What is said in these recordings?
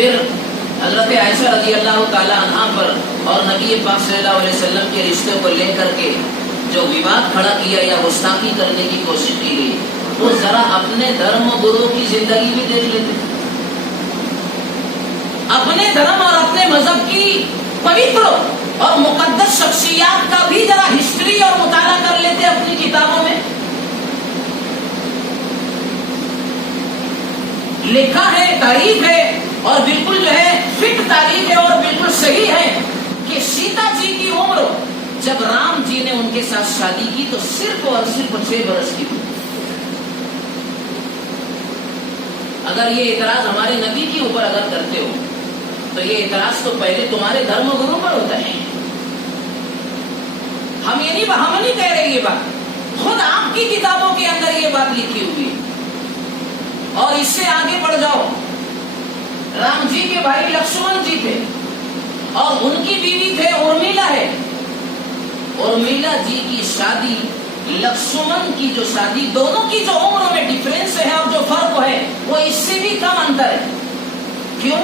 پھر حضرت عائشہ رضی اللہ تعالی عنہا پر اور نبی پاک صلی اللہ علیہ وسلم کے رشتے کو لے کر کے جو وواد کھڑا کیا یا گستاخی کرنے کی کوشش کی گئی، وہ ذرا اپنے دھرم و گرو کی زندگی بھی دیکھ لیتے، اپنے دھرم اور اپنے مذہب کی پوتر اور مقدس شخصیات کا بھی ذرا ہسٹری اور مطالعہ کر لیتے اپنی کتابوں میں۔ لکھا ہے، تاریخ ہے، اور بالکل جو ہے فٹ تاریخ ہے اور بالکل صحیح ہے کہ سیتا جی کی عمر جب رام جی نے ان کے ساتھ شادی کی تو صرف اور صرف 6 برس کی تھی۔ اگر یہ اعتراض ہمارے نبی کے اوپر اگر کرتے ہو تو یہ اعتراض تو پہلے تمہارے دھرم و گرو پر ہوتا ہے۔ ہم نہیں کہہ رہے یہ بات، خود آپ کی کتابوں کے اندر یہ بات لکھی ہوئی ہے۔ اور اس سے آگے بڑھ جاؤ، رام جی کے بھائی لکشمن جی تھے اور ان کی بیوی تھے ارمیلا ہے۔ ارمیلا جی کی شادی، لکشمن کی جو شادی، دونوں کی جو عمروں میں ڈفرینس ہے اور جو فرق ہے وہ اس سے بھی کم انتر ہے۔ کیوں؟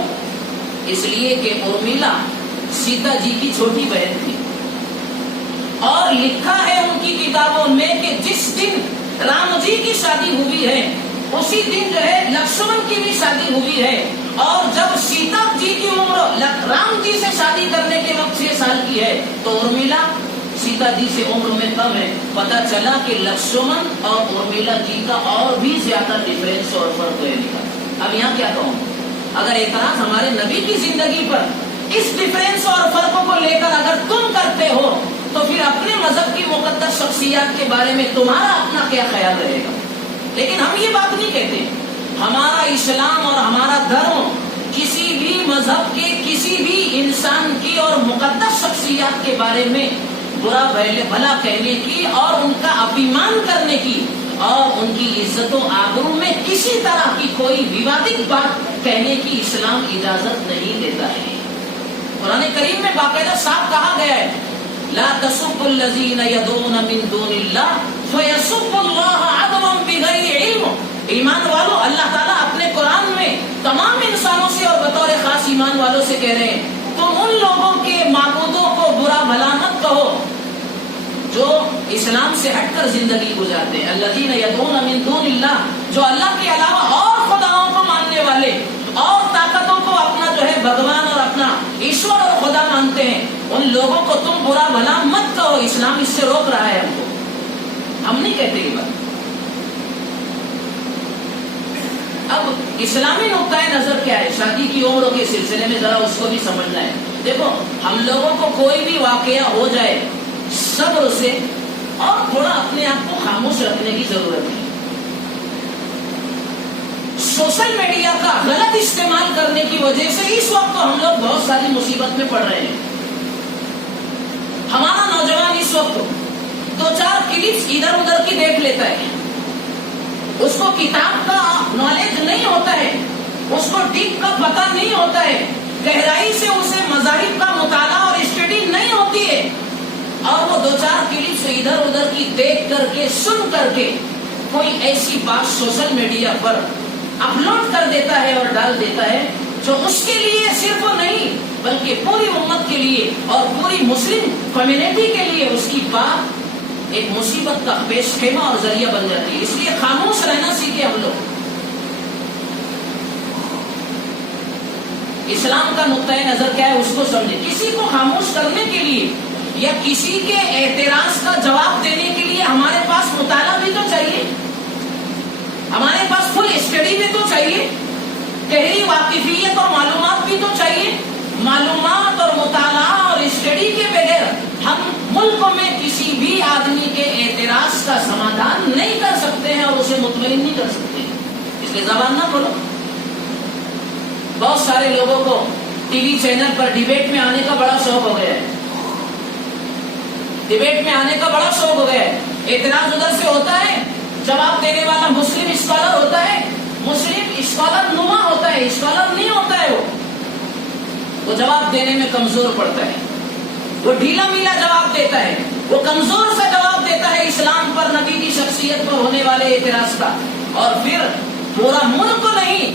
اس لیے کہ ارمیلا سیتا جی کی چھوٹی بہن تھی، اور لکھا ہے ان کی کتابوں میں کہ جس دن رام جی کی شادی ہوئی ہے اسی دن جو ہے لکشمن کی بھی شادی ہوئی ہے، اور جب سیتا جی کی عمر رام جی سے شادی کرنے کے وقت 6 سال کی ہے تو ارمیلا سیتا جی سے عمر میں کم ہے۔ پتا چلا کہ لکشمن اور ارمیلا جی کا اور بھی زیادہ ڈفرینس اور فرق ہے نکلا۔ اب یہاں کیا کہوں، اگر اعتراض ہمارے نبی کی زندگی پر اس ڈفرینس اور فرقوں کو لے کر اگر تم کرتے ہو تو پھر اپنے مذہب کی مقدس شخصیات کے بارے میں تمہارا اپنا کیا خیال رہے گا؟ لیکن ہم یہ بات نہیں کہتے، ہمارا اسلام اور ہمارا دھرم کسی بھی مذہب کے کسی بھی انسان کی اور مقدس شخصیات کے بارے میں برا بھلا کہنے کی اور ان کا اپمان کرنے کی اور ان کی عزت و آبرو میں کسی طرح کی کوئی ووادک بات کہنے کی اسلام اجازت نہیں دیتا ہے۔ قرآن کریم میں باقاعدہ صاف کہا گیا ہے، لا تسبوا الذین یدعون من دون اللہ فیسبوا اللہ عدوا بغیر علم۔ ایمان والو، اللہ تعالیٰ اپنے قرآن میں تمام انسانوں سے اور بطور خاص ایمان والوں سے کہہ رہے ہیں تم ان لوگوں کے معبودوں کو برا بھلا مت کہو جو اسلام سے ہٹ کر زندگی گزارتے ہیں۔ الذین یدعون من دون اللہ، جو اللہ کے علاوہ اور خداؤں کو ماننے والے اور طاقتوں کو اپنا جو ہے بھگوان اور اپنا ایشور اور خدا مانتے ہیں، ان لوگوں کو تم برا بھلا مت کہو۔ اسلام اس سے روک رہا ہے ہم کو، ہم نہیں کہتے یہ بات۔ اب اسلامی نقطۂ نظر کیا ہے شادی کی عمروں کے سلسلے میں، ذرا اس کو بھی سمجھنا ہے۔ دیکھو، ہم لوگوں کو کوئی بھی واقعہ ہو جائے صبر سے اور تھوڑا اپنے آپ کو خاموش رکھنے کی ضرورت ہے۔ سوشل میڈیا کا غلط استعمال کرنے کی وجہ سے اس وقت ہم لوگ بہت ساری مصیبت میں پڑ رہے ہیں۔ ہمارا نوجوان اس وقت 2-4 کلپس ادھر ادھر کی دیکھ لیتا ہے، اس کو کتاب کا نالج نہیں ہوتا ہے، اس کو ڈیپ کا پتہ نہیں ہوتا ہے، گہرائی سے اسے مذاہب کا مطالعہ اور اسٹڈی نہیں ہوتی ہے، اور وہ 2-4 کلپس ادھر ادھر کی دیکھ کر کے سن کر کے کوئی ایسی بات سوشل میڈیا پر اپلوڈ کر دیتا ہے اور ڈال دیتا ہے جو اس کے لیے صرف نہیں بلکہ پوری امت کے لیے اور پوری مسلم کمیونٹی کے لیے اس کی بات ایک مصیبت کا پیش خیمہ اور ذریعہ بن جاتی ہے۔ اس لیے خاموش رہنا سیکھے ہم لوگ۔ اسلام کا نقطۂ نظر کیا ہے اس کو سمجھے۔ کسی کو خاموش کرنے کے لیے یا کسی کے اعتراض کا جواب دینے کے لیے ہمارے پاس مطالعہ بھی تو چاہیے، ہمارے پاس فل اسٹڈی بھی تو چاہیے، گہری واقفیت اور معلومات بھی تو چاہیے۔ معلومات اور مطالعہ اور اسٹڈی کے بغیر ہم ملک میں کسی بھی آدمی کے اعتراض کا سمادھان نہیں کر سکتے ہیں اور اسے مطمئن نہیں کر سکتے، اس لیے زبان نہ کھولو۔ بہت سارے لوگوں کو ٹی وی چینل پر ڈیبیٹ میں آنے کا بڑا شوق ہو گیا ہے، ڈیبیٹ میں آنے کا بڑا شوق ہو گیا ہے۔ اعتراض ادھر سے ہوتا ہے، جواب دینے والا مسلم اسکالر ہوتا ہے، مسلم اسکالر نما ہوتا ہے، اسکالر نہیں ہوتا ہے، وہ جواب دینے میں کمزور پڑتا ہے، وہ ڈھیلا میلا جواب دیتا ہے، وہ کمزور سا جواب دیتا ہے اسلام پر، نبی کی شخصیت پر ہونے والے اعتراض کا، اور پھر پورا ملک نہیں